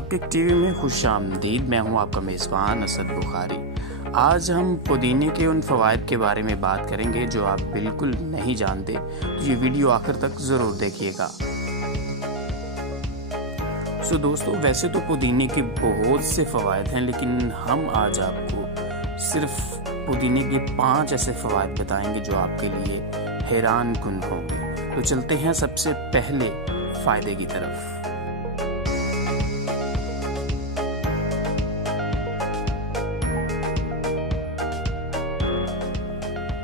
मुहक्किक TV में खुश आमदीद। मैं हूं आपका मेज़बान असद बुखारी। आज हम पुदीने के उन फ़वाइद के बारे में बात करेंगे जो आप बिल्कुल नहीं जानते, तो ये वीडियो आखिर तक ज़रूर देखिएगा। दोस्तों, वैसे तो पुदीने के बहुत से फ़वाइद हैं, लेकिन हम आज आपको सिर्फ पुदीने के 5 ऐसे फ़वाइद बताएंगे जो आपके लिए हैरान कुन होंगे। तो चलते हैं सबसे पहले फ़ायदे की तरफ।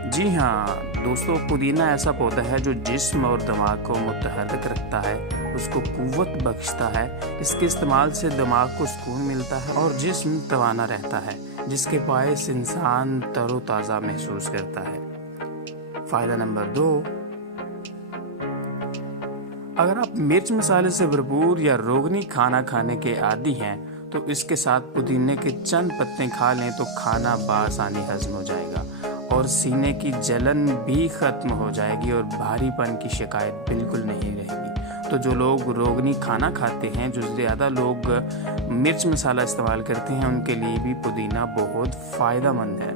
जी हाँ दोस्तों, पुदीना ऐसा पौधा है जो जिस्म और दिमाग को मुतहर्रिक रखता है, उसको कुव्वत बख्शता है। इसके इस्तेमाल से दिमाग को सुकून मिलता है और जिस्म तवाना रहता है, जिसके बायस इंसान तरोताज़ा महसूस करता है। फ़ायदा नंबर 2, अगर आप मिर्च मसाले से भरपूर या रोगनी खाना खाने के आदी हैं तो इसके साथ पुदीने के चंद पत्ते खा लें तो खाना बआसानी हजम हो जाएगा और सीने की जलन भी ख़त्म हो जाएगी और भारीपन की शिकायत बिल्कुल नहीं रहेगी। तो जो लोग रोगनी खाना खाते हैं, जो ज़्यादा लोग मिर्च मसाला इस्तेमाल करते हैं, उनके लिए भी पुदीना बहुत फ़ायदेमंद है।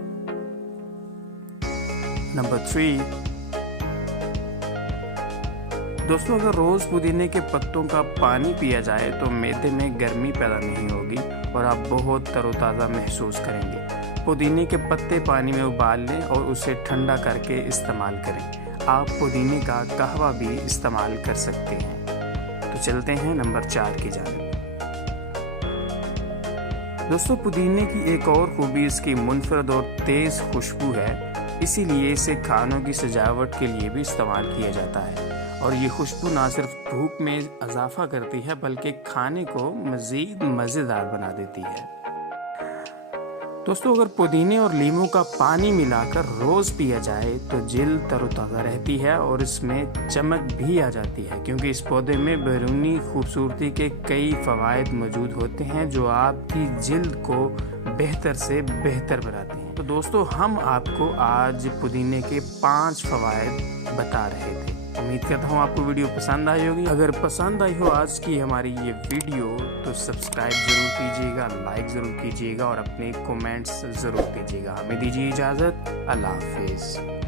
नंबर 3, दोस्तों, अगर रोज़ पुदीने के पत्तों का पानी पिया जाए तो मैदे में गर्मी पैदा नहीं होगी और आप बहुत तरोताज़ा महसूस करेंगे। पुदीने के पत्ते पानी में उबाल लें और उसे ठंडा करके इस्तेमाल करें। आप पुदीने का कहवा भी इस्तेमाल कर सकते हैं। तो चलते हैं नंबर 4 की जानिब। दोस्तों, पुदीने की एक और खूबी इसकी मुनफरद और तेज़ खुशबू है, इसीलिए इसे खानों की सजावट के लिए भी इस्तेमाल किया जाता है। और ये खुशबू ना सिर्फ भूख में इजाफा करती है बल्कि खाने को मज़ीद मज़ेदार बना देती है। दोस्तों, अगर पुदीने और लीमू का पानी मिलाकर रोज़ पिया जाए तो जिल्द तरोताज़ा रहती है और इसमें चमक भी आ जाती है, क्योंकि इस पौधे में बैरूनी खूबसूरती के कई फ़वाइद मौजूद होते हैं जो आपकी जिल्द को बेहतर से बेहतर बनाते हैं। तो दोस्तों, हम आपको आज पुदीने के 5 फ़वाइद बता रहे थे। उम्मीद करता हूँ आपको वीडियो पसंद आई होगी। अगर पसंद आई हो आज की हमारी ये वीडियो तो सब्सक्राइब ज़रूर कीजिएगा, लाइक ज़रूर कीजिएगा और अपने कमेंट्स ज़रूर दीजिएगा। हमें दीजिए इजाज़त। अल्लाह हाफिज़।